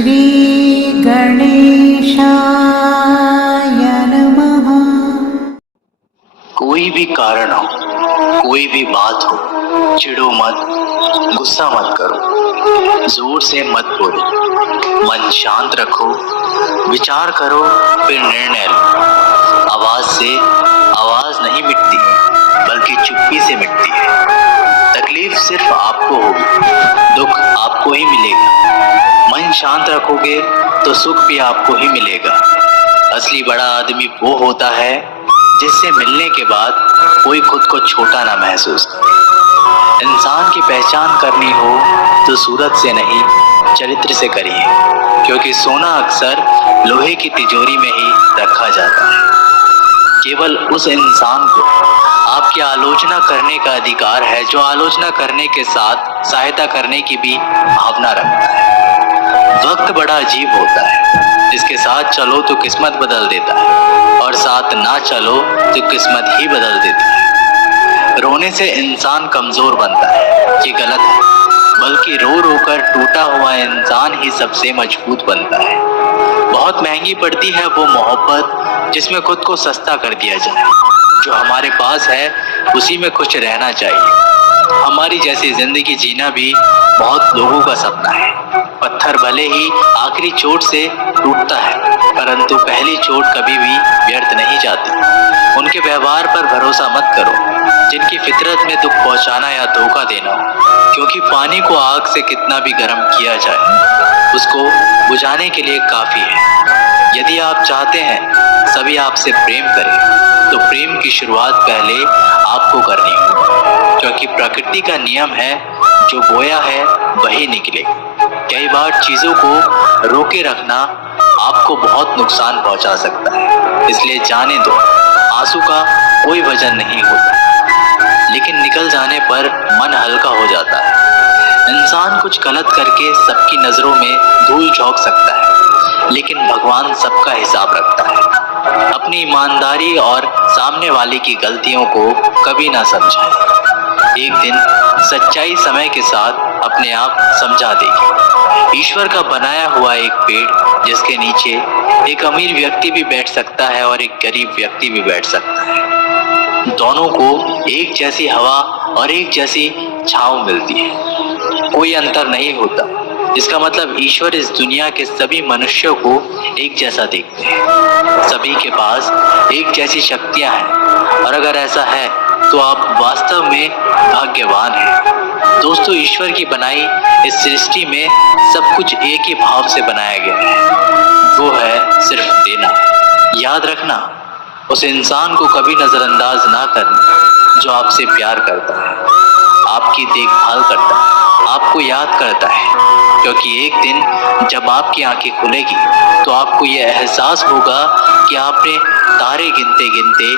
श्री गणेशाय नमः। कोई भी कारण हो, कोई भी बात हो, चिढ़ो मत, गुस्सा मत करो, जोर से मत बोलो, मन शांत रखो, विचार करो, फिर निर्णय लो। आवाज से आवाज नहीं मिटती, बल्कि चुप्पी से मिटती है। तकलीफ सिर्फ आपको होगी, दुख आपको ही मिलेगा। मन शांत रखोगे तो सुख भी आपको ही मिलेगा। असली बड़ा आदमी वो होता है जिससे मिलने के बाद कोई खुद को छोटा ना महसूस करे। इंसान की पहचान करनी हो तो सूरत से नहीं, चरित्र से करिए, क्योंकि सोना अक्सर लोहे की तिजोरी में ही रखा जाता है। केवल उस इंसान को आपकी आलोचना करने का अधिकार है जो आलोचना करने के साथ सहायता करने की भी भावना रखता है। वक्त बड़ा अजीब होता है, इसके साथ चलो तो किस्मत बदल देता है और साथ ना चलो तो किस्मत ही बदल देता है। रोने से इंसान कमजोर बनता है, ये गलत है, बल्कि रो रो कर टूटा हुआ इंसान ही सबसे मजबूत बनता है। बहुत महंगी पड़ती है वो मोहब्बत जिसमें खुद को सस्ता कर दिया जाए। जो हमारे पास है उसी में खुश रहना चाहिए। हमारी जैसी जिंदगी जीना भी बहुत लोगों का सपना है। पत्थर भले ही आखिरी चोट से टूटता है, परंतु पहली चोट कभी भी व्यर्थ नहीं जाती। उनके व्यवहार पर भरोसा मत करो जिनकी फितरत में दुख पहुंचाना या धोखा देना हो, क्योंकि पानी को आग से कितना भी गर्म किया जाए उसको बुझाने के लिए काफी है। यदि आप चाहते हैं सभी आपसे प्रेम करें तो प्रेम की शुरुआत पहले आपको करनी होगी, क्योंकि प्रकृति का नियम है जो बोया है वही निकलेगा। कई बार चीजों को रोके रखना आपको बहुत नुकसान पहुंचा सकता है, इसलिए जाने दो। आंसू का कोई वजन नहीं होता, लेकिन निकल जाने पर मन हल्का हो जाता है। इंसान कुछ गलत करके सबकी नजरों में धूल झोंक सकता है, लेकिन भगवान सबका हिसाब रखता है। अपनी ईमानदारी और सामने वाले की गलतियों को कभी ना समझाएं। एक दिन सच्चाई समय के साथ अपने आप समझा देगी। ईश्वर का बनाया हुआ एक पेड़ जिसके नीचे एक अमीर व्यक्ति भी बैठ सकता है और एक गरीब व्यक्ति भी बैठ सकता है। दोनों को एक जैसी हवा और एक जैसी छांव मिलती है, कोई अंतर नहीं होता। इसका मतलब ईश्वर इस दुनिया के सभी मनुष्यों को एक जैसा देखते हैं। सभी के पास एक जैसी शक्तियां हैं, और अगर ऐसा है तो आप वास्तव में भाग्यवान हैं। दोस्तों, ईश्वर की बनाई इस सृष्टि में सब कुछ एक ही भाव से बनाया गया है, वो है सिर्फ देना। याद रखना, उस इंसान को कभी नजरअंदाज ना करना जो आपसे प्यार करता है, आपकी देखभाल करता है, आपको याद करता है, क्योंकि एक दिन जब आपकी आंखें खुलेगी तो आपको यह एहसास होगा कि आपने तारे गिनते गिनते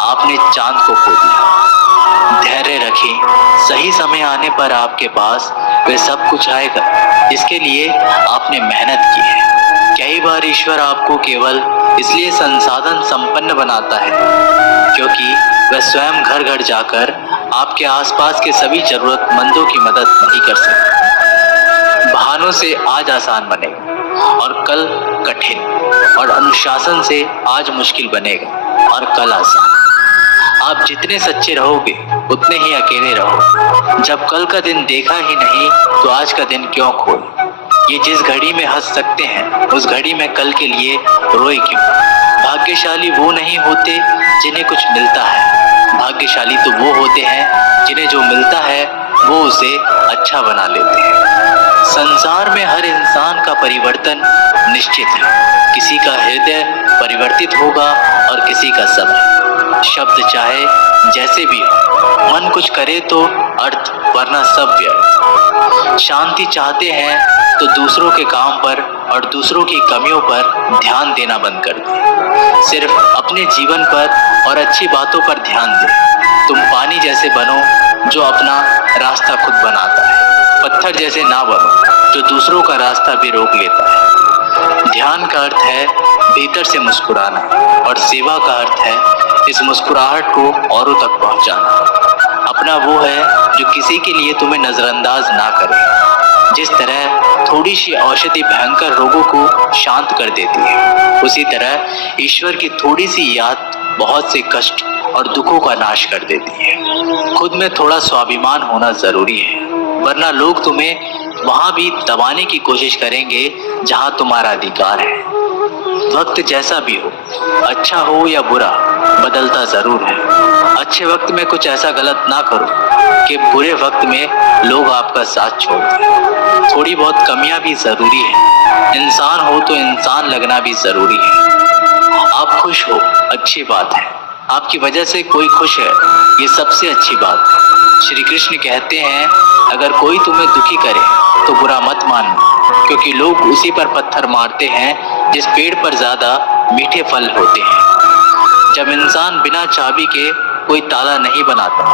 आपने चांद को खो दिया। धैर्य रखें, सही समय आने पर आपके पास वह सब कुछ आएगा जिसके लिए आपने मेहनत की है। कई बार ईश्वर आपको केवल इसलिए संसाधन संपन्न बनाता है क्योंकि वह स्वयं घर घर जाकर आपके आसपास के सभी जरूरतमंदों की मदद नहीं कर सकता। बहानों से आज आसान बनेगा और कल कठिन, और अनुशासन से आज मुश्किल बनेगा और कल आसान। आप जितने सच्चे रहोगे उतने ही अकेले रहो। जब कल का दिन देखा ही नहीं तो आज का दिन क्यों खोए। ये जिस घड़ी में हंस सकते हैं उस घड़ी में कल के लिए रोए क्यों। भाग्यशाली वो नहीं होते जिन्हें कुछ मिलता है, भाग्यशाली तो वो होते हैं जिन्हें जो मिलता है वो उसे अच्छा बना लेते हैं। संसार में हर इंसान का परिवर्तन निश्चित है। किसी का हृदय परिवर्तित होगा और किसी का समय। शब्द चाहे जैसे भी हो, मन कुछ करे तो अर्थ, वरना सब व्यर्थ। शांति चाहते हैं तो दूसरों के काम पर और दूसरों की कमियों पर ध्यान देना बंद कर दें। सिर्फ अपने जीवन पर और अच्छी बातों पर ध्यान दें। तुम पानी जैसे बनो जो अपना रास्ता खुद बनाता है, पत्थर जैसे ना बनो जो दूसरों का रास्ता भी रोक लेता है। ध्यान का अर्थ है भीतर से मुस्कुराना, और सेवा का अर्थ है इस मुस्कुराहट को औरों तक पहुंचाना। अपना वो है जो किसी के लिए तुम्हें नजरअंदाज ना करे। जिस तरह थोड़ी सी औषधि भयंकर रोगों को शांत कर देती है, उसी तरह ईश्वर की थोड़ी सी याद बहुत से कष्ट और दुखों का नाश कर देती है। खुद में थोड़ा स्वाभिमान होना जरूरी है, वरना लोग तुम्हें वहां भी दबाने की कोशिश करेंगे जहां तुम्हारा अधिकार है। वक्त जैसा भी हो, अच्छा हो या बुरा, बदलता जरूर है। अच्छे वक्त में कुछ ऐसा गलत ना करो कि बुरे वक्त में लोग आपका साथ छोड़ दें। थोड़ी बहुत कमियां भी जरूरी है। इंसान हो तो इंसान लगना भी जरूरी है। आप खुश हो, अच्छी बात है। आपकी वजह से कोई खुश है, ये सबसे अच्छी बात है। श्री कृष्ण कहते हैं, अगर कोई तुम्हें दुखी करे तो बुरा मत मानो, क्योंकि लोग उसी पर पत्थर मारते हैं जिस पेड़ पर ज्यादा मीठे फल होते हैं। जब इंसान बिना चाबी के कोई ताला नहीं बनाता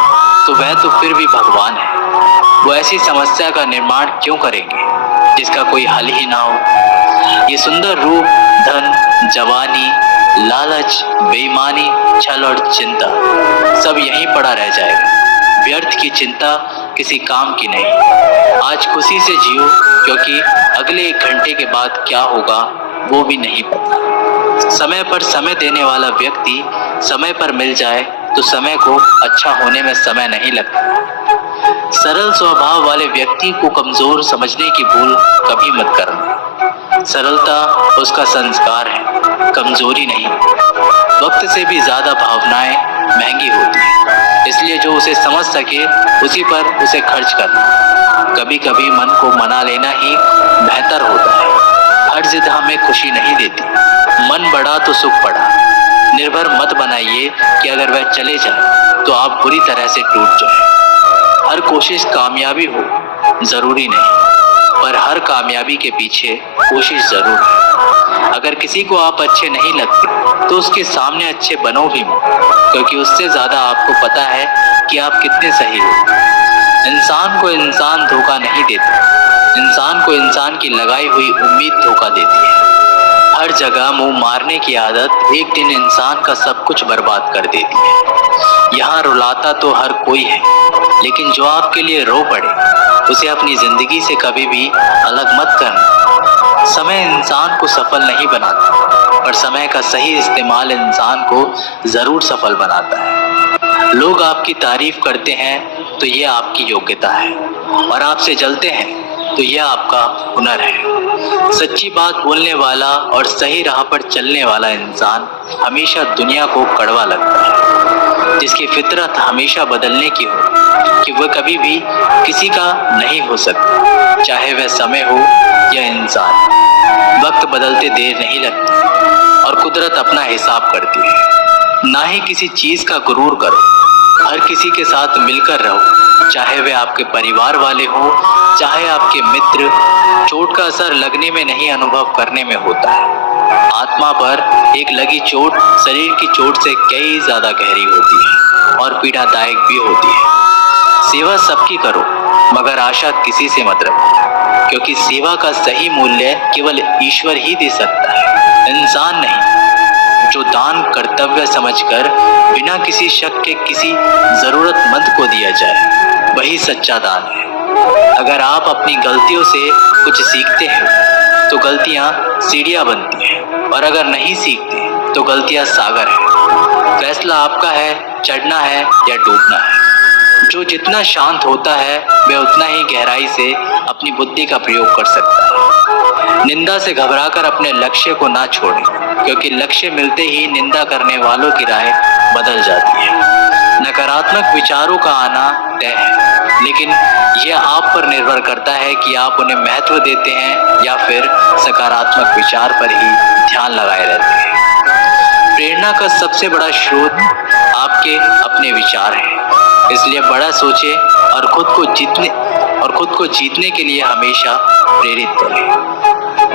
तो वह तो फिर भी भगवान है। वो ऐसी समस्या का निर्माण क्यों करेंगे जिसका कोई हल ही ना हो। ये सुंदर रूप, धन, जवानी, लालच, बेईमानी, छल और चिंता सब यहीं पड़ा रह जाएगा। व्यर्थ की चिंता किसी काम की नहीं। आज खुशी से जियो, क्योंकि अगले 1 घंटे के बाद क्या होगा वो भी नहीं पता। समय पर समय देने वाला व्यक्ति समय पर मिल जाए तो समय को अच्छा होने में समय नहीं लगता। सरल स्वभाव वाले व्यक्ति को कमजोर समझने की भूल कभी मत करना। सरलता उसका संस्कार है, कमजोरी नहीं। वक्त से भी ज्यादा भावनाएं महंगी होती हैं, इसलिए जो उसे समझ सके उसी पर उसे खर्च करना। कभी कभी मन को मना लेना ही बेहतर होता है। हर जिद हमें खुशी नहीं देती। मन बढ़ा तो सुख बढ़ा। निर्भर मत बनाइए कि अगर वह चले जाए तो आप बुरी तरह से टूट जाए। हर कोशिश कामयाबी हो जरूरी नहीं, पर हर कामयाबी के पीछे कोशिश जरूर है। अगर किसी को आप अच्छे नहीं लगते तो उसके सामने अच्छे बनो भी मत, क्योंकि उससे ज्यादा आपको पता है कि आप कितने सही हो। इंसान को इंसान धोखा नहीं देता, इंसान को इंसान की लगाई हुई उम्मीद धोखा देती है। हर जगह मुंह मारने की आदत एक दिन इंसान का सब कुछ बर्बाद कर देती है। यहाँ रुलाता तो हर कोई है, लेकिन जो आपके लिए रो पड़े उसे अपनी जिंदगी से कभी भी अलग मत करना। समय इंसान को सफल नहीं बनाता, पर समय का सही इस्तेमाल इंसान को जरूर सफल बनाता है। लोग आपकी तारीफ करते हैं तो ये आपकी योग्यता है, और आपसे जलते हैं तो यह आपका हुनर है। सच्ची बात बोलने वाला और सही राह पर चलने वाला इंसान हमेशा दुनिया को कड़वा लगता है। जिसकी फितरत हमेशा बदलने की हो कि वह कभी भी किसी का नहीं हो सकता, चाहे वह समय हो या इंसान। वक्त बदलते देर नहीं लगती और कुदरत अपना हिसाब करती है। ना ही किसी चीज का गुरूर करो, हर किसी के साथ मिलकर रहो, चाहे वे आपके परिवार वाले हो, चाहे आपके मित्र। चोट का असर लगने में नहीं, अनुभव करने में होता है। आत्मा पर एक लगी चोट शरीर की चोट से कई ज्यादा गहरी होती है और पीड़ादायक भी होती है। सेवा सबकी करो, मगर आशा किसी से मत रखो, क्योंकि सेवा का सही मूल्य केवल ईश्वर ही दे सकता है, इंसान नहीं। जो दान कर्तव्य समझकर बिना किसी शक के किसी जरूरतमंद को दिया जाए, वही सच्चा दान है। अगर आप अपनी गलतियों से कुछ सीखते हैं तो गलतियां सीढ़ियां बनती हैं, और अगर नहीं सीखते तो गलतियां सागर है। फैसला आपका है, चढ़ना है या डूबना है। जो जितना शांत होता है वह उतना ही गहराई से अपनी बुद्धि का प्रयोग कर सकता है। निंदा से घबराकर अपने लक्ष्य को ना छोड़ें, क्योंकि लक्ष्य मिलते ही निंदा करने वालों की राय बदल जाती है। नकारात्मक विचारों का आना तय है, लेकिन यह आप पर निर्भर करता है कि आप उन्हें महत्व देते हैं या फिर सकारात्मक विचार पर ही ध्यान लगाए रहते हैं। प्रेरणा का सबसे बड़ा स्रोत आपके अपने विचार हैं, इसलिए बड़ा सोचें और खुद को जीतने के लिए हमेशा प्रेरित करें।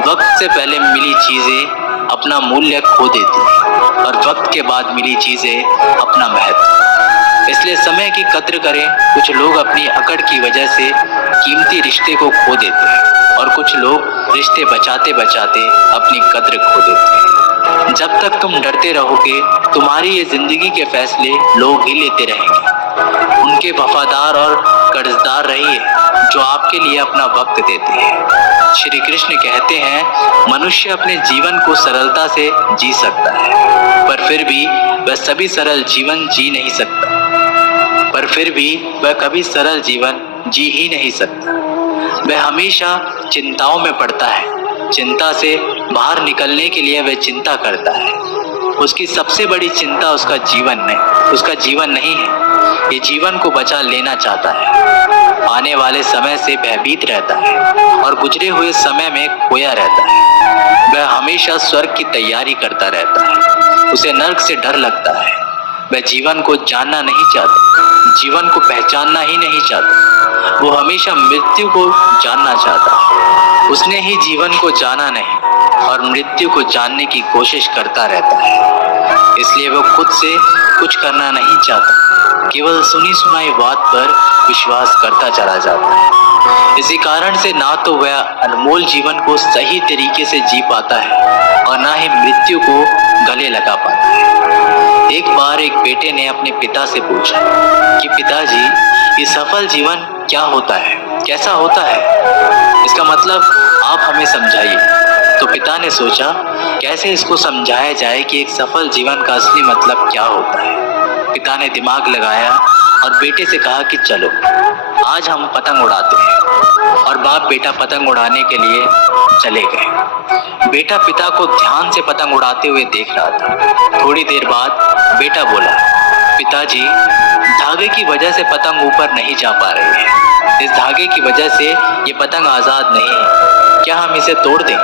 वक्त से पहले मिली चीजें अपना मूल्य खो देती हैं, और वक्त के बाद मिली चीजें अपना महत्व। इसलिए समय की कद्र करें। कुछ लोग अपनी अकड़ की वजह से कीमती रिश्ते को खो देते हैं, और कुछ लोग रिश्ते बचाते बचाते अपनी कद्र खो देते हैं। जब तक तुम डरते रहोगे, तुम्हारी ये जिंदगी के फैसले लोग ही लेते रहेंगे। उनके वफादार और कर्जदार रहिए। जो आपके लिए अपना वक्त देते हैं। श्री कृष्ण कहते हैं मनुष्य अपने जीवन को सरलता से जी सकता है, पर फिर भी वह कभी सरल जीवन जी ही नहीं सकता। वह हमेशा चिंताओं में पड़ता है। चिंता से बाहर निकलने के लिए वह चिंता करता है। उसकी सबसे बड़ी चिंता उसका जीवन नहीं है। ये जीवन को बचा लेना चाहता है। आने वाले समय से भयभीत रहता है और गुजरे हुए समय में खोया रहता है। वह हमेशा स्वर्ग की तैयारी करता रहता है। उसे नर्क से डर लगता है। वह जीवन को जानना नहीं चाहता, जीवन को पहचानना ही नहीं चाहता। वो हमेशा मृत्यु को जानना चाहता है। उसने ही जीवन को जाना नहीं और मृत्यु को जानने की कोशिश करता रहता है। इसलिए वो खुद से कुछ करना नहीं चाहता, केवल सुनी सुनाई बात पर विश्वास करता चला जाता है। इसी कारण से ना तो वह अनमोल जीवन को सही तरीके से जी पाता है और ना ही मृत्यु को गले लगा पाता है। एक बार एक बेटे ने अपने पिता से पूछा कि पिताजी, ये सफल जीवन क्या होता है, कैसा होता है? इसका मतलब आप हमें समझाइए। तो पिता ने सोचा कैसे इसको समझाया जाए कि एक सफल जीवन का असली मतलब क्या होता है। पिता ने दिमाग लगाया और बेटे से कहा कि चलो आज हम पतंग उड़ाते हैं। और बाप बेटा पतंग उड़ाने के लिए चले गए। बेटा पिता को ध्यान से पतंग उड़ाते हुए देख रहा था। थोड़ी देर बाद बेटा बोला, पिताजी, धागे की वजह से पतंग ऊपर नहीं जा पा रही है। इस धागे की वजह से ये पतंग आजाद नहीं है। क्या हम इसे तोड़ दें?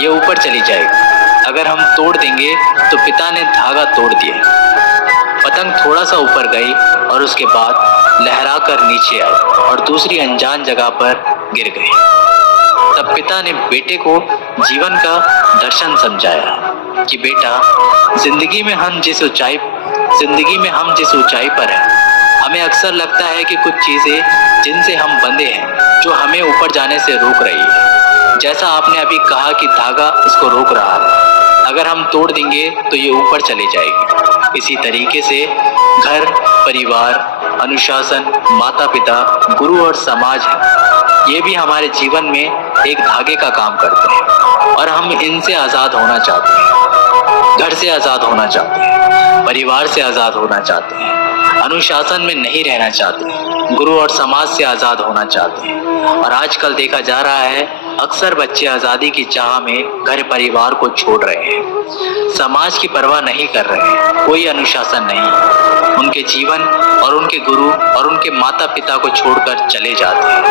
ये ऊपर चली जाएगी। अगर हम तोड़ देंगे तो पिता ने धागा तोड़ दिया। पतंग थोड़ा सा ऊपर गई और उसके बाद लहराकर नीचे आई और दूसरी अनजान जगह पर गिर गई। तब पिता ने बेटे को जीवन का दर्शन समझाया कि बेटा, जिंदगी में हम जिस ऊंचाई पर हैं, हमें अक्सर लगता है कि कुछ चीजें जिनसे हम बंधे हैं जो हमें ऊपर जाने से रोक रही है। जैसा आपने अभी कहा कि धागा इसको रोक रहा है, अगर हम तोड़ देंगे तो ये ऊपर चली जाएगी। इसी तरीके से घर, परिवार, अनुशासन, माता पिता, गुरु और समाज है, ये भी हमारे जीवन में एक धागे का काम करते हैं और हम इनसे आज़ाद होना चाहते हैं। घर से आज़ाद होना चाहते हैं, परिवार से आज़ाद होना चाहते हैं, अनुशासन में नहीं रहना चाहते, गुरु और समाज से आज़ाद होना चाहते हैं। और आजकल देखा जा रहा है अक्सर बच्चे आज़ादी की चाह में घर परिवार को छोड़ रहे हैं, समाज की परवाह नहीं कर रहे हैं, कोई अनुशासन नहीं। उनके जीवन और उनके गुरु और उनके माता पिता को छोड़कर चले जाते हैं।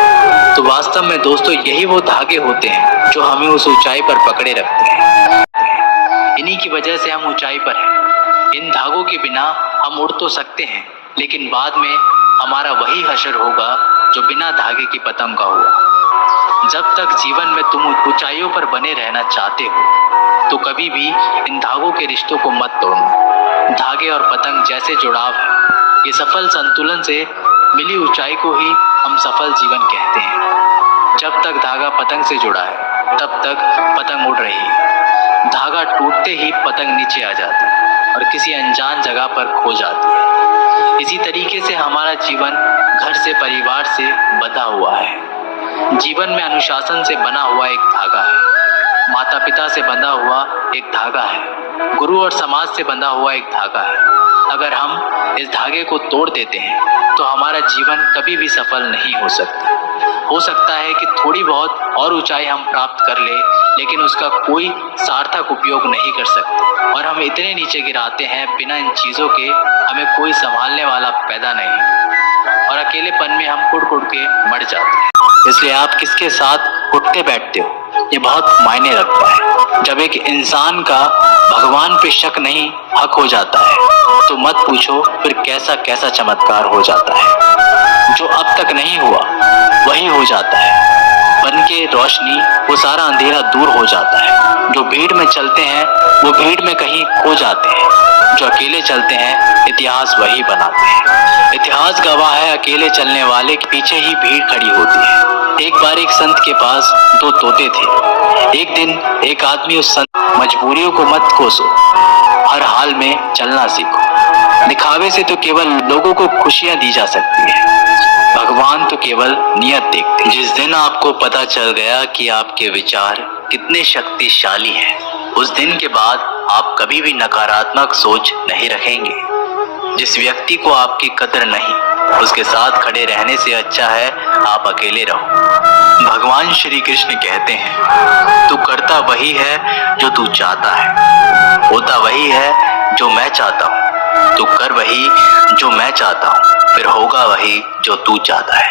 तो वास्तव में दोस्तों, यही वो धागे होते हैं जो हमें उस ऊंचाई पर पकड़े रखते हैं। इन्हीं की वजह से हम ऊंचाई पर हैं। इन धागों के बिना हम उड़ तो सकते हैं, लेकिन बाद में हमारा वही हश्र होगा जो बिना धागे की पतंग का हुआ। जब तक जीवन में तुम ऊंचाइयों पर बने रहना चाहते हो तो कभी भी इन धागों के रिश्तों को मत तोड़ना। धागे और पतंग जैसे जुड़ाव है, ये सफल संतुलन से मिली ऊंचाई को ही हम सफल जीवन कहते हैं। जब तक धागा पतंग से जुड़ा है तब तक पतंग उड़ रही है। धागा टूटते ही पतंग नीचे आ जाती है और किसी अनजान जगह पर खो जाती है। इसी तरीके से हमारा जीवन घर से, परिवार से बंधा हुआ है। जीवन में अनुशासन से बना हुआ एक धागा है, माता पिता से बंधा हुआ एक धागा है, गुरु और समाज से बंधा हुआ एक धागा है। अगर हम इस धागे को तोड़ देते हैं तो हमारा जीवन कभी भी सफल नहीं हो सकता। हो सकता है कि थोड़ी बहुत और ऊंचाई हम प्राप्त कर ले, लेकिन उसका कोई सार्थक उपयोग नहीं कर सकते और हम इतने नीचे गिराते हैं, बिना इन चीज़ों के हमें कोई संभालने वाला पैदा नहीं और अकेलेपन में हम कुड़ के मर जाते हैं। इसलिए आप किसके साथ उठते बैठते हो, ये बहुत मायने रखता है। जब एक इंसान का भगवान पे शक नहीं हक हो जाता है तो मत पूछो फिर कैसा कैसा चमत्कार हो जाता है। जो अब तक नहीं हुआ वही हो जाता है। बन के रोशनी वो सारा अंधेरा दूर हो जाता है। जो भीड़ में चलते हैं वो भीड़ में कहीं खो जाते हैं। जो अकेले चलते हैं इतिहास वही बनाते हैं। इतिहास गवाह है, अकेले चलने वाले के पीछे ही भीड़ खड़ी होती है। एक बार एक संत के पास 2 तोते थे। एक दिन एक आदमी उस संत, मजबूरियों को मत कोसो, हर हाल में चलना सीखो। दिखावे से तो केवल लोगों को खुशियां दी जा सकती है, भगवान तो केवल नियत देखते। जिस दिन आपको पता चल गया कि आपके विचार कितने शक्तिशाली हैं, उस दिन के बाद आप कभी भी नकारात्मक सोच नहीं रखेंगे। जिस व्यक्ति को आपकी कदर नहीं, उसके साथ खड़े रहने से अच्छा है आप अकेले रहो। भगवान श्री कृष्ण कहते हैं, तू करता वही है जो तू चाहता है, होता वही है जो मैं चाहता हूँ। तू कर वही जो मैं चाहता हूँ, फिर होगा वही जो तू चाहता है।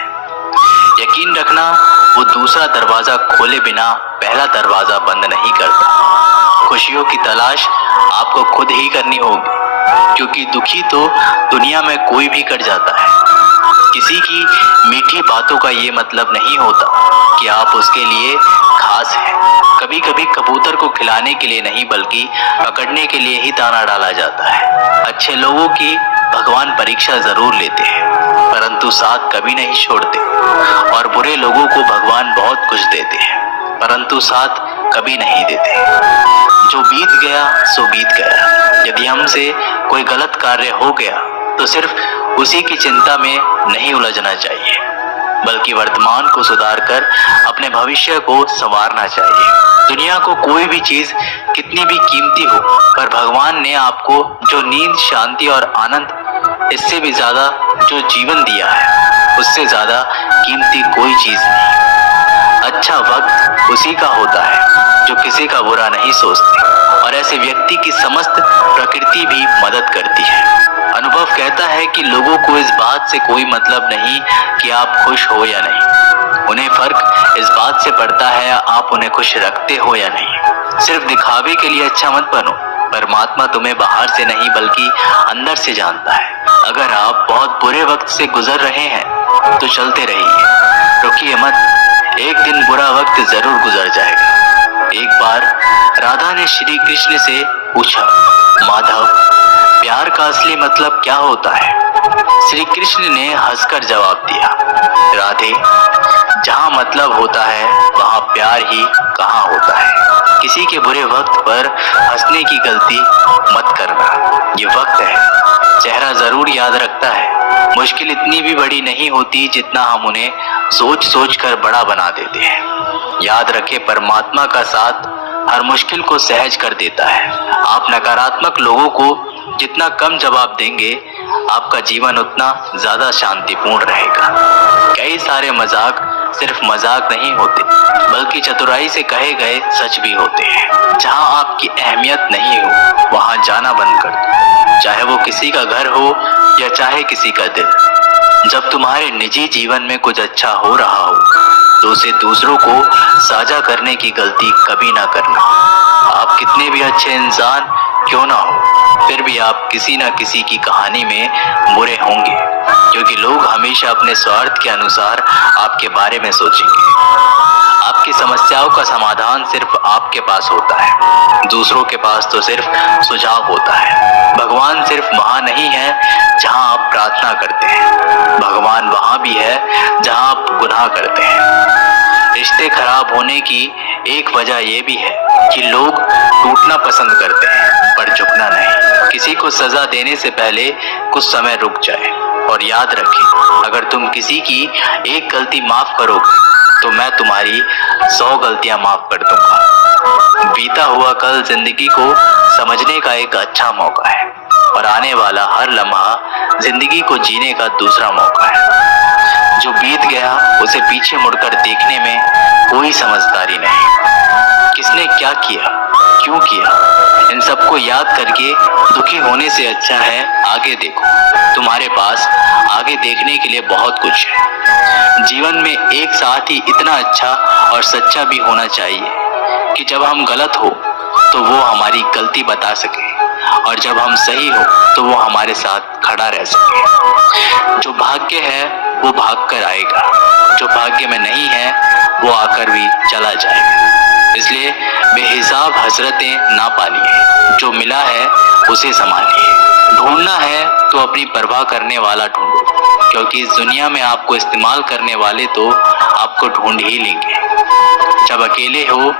यकीन रखना, वो दूसरा दरवाजा खोले बिना पहला दरवाजा बंद नहीं करता। खुशियों की तलाश आपको खुद ही करनी होगी, क्योंकि दुखी तो दुनिया में कोई भी कर जाता है। किसी की मीठी बातों का ये मतलब नहीं होता कि आप उसके लिए खास हैं। कभी कभी कबूतर को खिलाने के लिए नहीं, बल्कि पकड़ने के लिए ही दाना डाला जाता है। अच्छे लोगों की भगवान परीक्षा जरूर लेते हैं, परंतु साथ कभी नहीं छोड़ते। और बुरे लोगों को भगवान बहुत कुछ देते हैं, परंतु साथ कभी नहीं देते। जो बीत गया सो बीत गया। यदि हमसे कोई गलत कार्य हो गया तो सिर्फ उसी की चिंता में नहीं उलझना चाहिए, बल्कि वर्तमान को सुधारकर अपने भविष्य को संवारना चाहिए। दुनिया को कोई भी चीज कितनी भी कीमती हो, पर भगवान ने आपको जो नींद, शांति और आनंद, इससे भी ज्यादा जो जीवन दिया है, उससे ज्यादा कीमती कोई चीज नहीं। अच्छा वक्त उसी का होता है जो किसी का बुरा नहीं सोचते, और ऐसे व्यक्ति की समस्त प्रकृति भी मदद करती है। अनुभव कहता है कि लोगों को इस बात से कोई मतलब नहीं कि आप खुश हो या नहीं। उन्हें फर्क इस बात से पड़ता है आप उन्हें खुश रखते हो या नहीं। सिर्फ दिखावे के लिए अच्छा मत बनो। परमात्मा तुम्हें बाहर से नहीं बल्कि अंदर से जानता है। अगर आप बहुत बुरे वक्त से गुजर रहे हैं तो चलते रहिए, रुकिए मत। एक दिन बुरा वक्त जरूर गुजर जाएगा। एक बार राधा ने श्री कृष्ण से पूछा, माधव, प्यार का असली मतलब क्या होता है? श्री कृष्ण ने हंसकर जवाब दिया, राधे, जहाँ मतलब होता है वहाँ प्यार ही कहाँ होता है। किसी के बुरे वक्त पर हंसने की गलती मत करना। ये वक्त है, चेहरा जरूर याद रखता है। मुश्किल इतनी भी बड़ी नहीं होती जितना हम उन्हें सोच सोच कर बड़ा बना देते हैं। याद रखे, परमात्मा का साथ हर मुश्किल को सहज कर देता है। आप नकारात्मक लोगों को जितना कम जवाब देंगे, आपका जीवन उतना ज्यादा शांतिपूर्ण रहेगा। कई सारे मजाक सिर्फ मजाक नहीं होते, बल्कि चतुराई से कहे गए सच भी होते हैं। जहां आपकी अहमियत नहीं हो, वहां जाना बंद कर दो, चाहे वो किसी का घर हो या चाहे किसी का दिल। जब तुम्हारे निजी जीवन में कुछ अच्छा हो रहा हो तो उसे दूसरों को साझा करने की गलती कभी ना करना। आप कितने भी अच्छे इंसान क्यों ना हो, फिर भी आप किसी न किसी की कहानी में बुरे होंगे, क्योंकि लोग हमेशा अपने स्वार्थ के अनुसार आपके बारे में सोचेंगे। आपकी समस्याओं का समाधान सिर्फ आपके पास होता है, दूसरों के पास तो सिर्फ सुझाव होता है। भगवान सिर्फ वहां नहीं है जहां आप प्रार्थना करते हैं, भगवान वहां भी है जहां आप गुनाह करते हैं। रिश्ते खराब होने की एक वजह यह भी है कि लोग टूटना पसंद करते हैं पर झुकना नहीं। किसी को सजा देने से पहले कुछ समय रुक जाए और याद रखें, अगर तुम किसी की एक गलती माफ करोगे तो मैं तुम्हारी 100 गलतियां माफ कर दूंगा। बीता हुआ कल जिंदगी को समझने का एक अच्छा मौका है, और आने वाला हर लम्हा जिंदगी को जीने का दूसरा मौका है। जो बीत गया उसे पीछे मुड़कर देखने में कोई समझदारी नहीं। किसने क्या किया, क्यों किया, इन सबको याद करके दुखी होने से अच्छा है आगे देखो। तुम्हारे पास आगे देखने के लिए बहुत कुछ है। जीवन में एक साथ ही इतना अच्छा और सच्चा भी होना चाहिए कि जब हम गलत हो तो वो हमारी गलती बता सके, और जब हम सही हो तो वो हमारे साथ खड़ा रह सके। जो भाग्य है वो भाग कर आएगा, जो भाग्य में नहीं है वो आकर भी चला जाएगा। इसलिए बेहिसाब हसरतें ना पालिए, जो मिला है उसे संभालिए। ढूंढना है तो अपनी परवाह करने वाला ढूंढो, क्योंकि इस दुनिया में आपको इस्तेमाल करने वाले तो आपको ढूंढ ही लेंगे। जब अकेले हो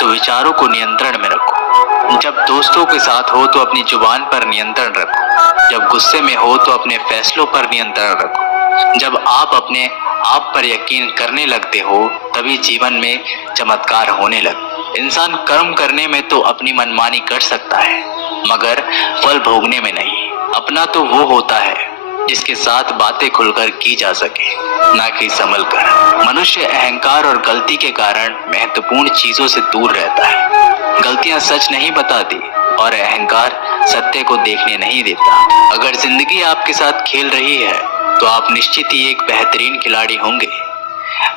तो विचारों को नियंत्रण में रखो, जब दोस्तों के साथ हो तो अपनी जुबान पर नियंत्रण रखो, जब गुस्से में हो तो अपने फैसलों पर नियंत्रण रखो, जब आप अपने आप पर यकीन करने लगते हो तभी जीवन में चमत्कार होने लगते। इंसान कर्म करने में तो अपनी मनमानी कर सकता है मगर फल भोगने में नहीं। अपना तो वो होता है जिसके साथ बातें खुलकर की जा सके, ना कि संभल कर। मनुष्य अहंकार और गलती के कारण महत्वपूर्ण चीजों से दूर रहता है। गलतियां सच नहीं बताती और अहंकार सत्य को देखने नहीं देता। अगर जिंदगी आपके साथ खेल रही है तो आप निश्चित ही एक बेहतरीन खिलाड़ी होंगे।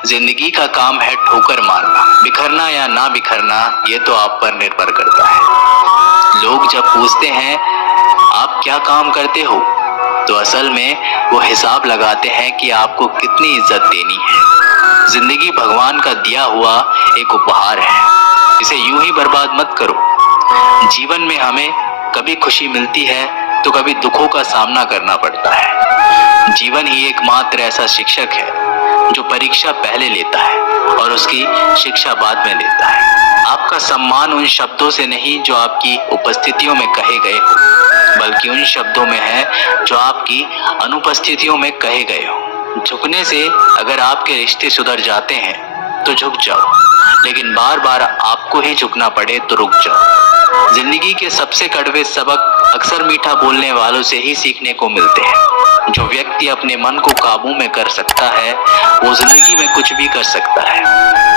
जिंदगी का काम है ठोकर मारना, बिखरना या ना बिखरना ये तो आप पर निर्भर करता है। लोग जब पूछते हैं आप क्या काम करते हो तो असल में वो हिसाब लगाते हैं कि आपको कितनी इज्जत देनी है। जिंदगी भगवान का दिया हुआ एक उपहार है, इसे यूं ही बर्बाद मत करो। जीवन में हमें कभी खुशी मिलती है तो कभी दुखों का सामना करना पड़ता है। जीवन ही एकमात्र ऐसा शिक्षक है जो परीक्षा पहले लेता है और उसकी शिक्षा बाद में देता है। आपका सम्मान उन शब्दों से नहीं जो आपकी उपस्थितियों में कहे गए हो, बल्कि उन शब्दों में है जो आपकी अनुपस्थितियों में कहे गए हो। झुकने से अगर आपके रिश्ते सुधर जाते हैं तो झुक जाओ, लेकिन बार बार आपको ही झुकना पड़े तो रुक जाओ। जिंदगी के सबसे कड़वे सबक अक्सर मीठा बोलने वालों से ही सीखने को मिलते हैं। जो व्यक्ति अपने मन को काबू में कर सकता है वो जिंदगी में कुछ भी कर सकता है।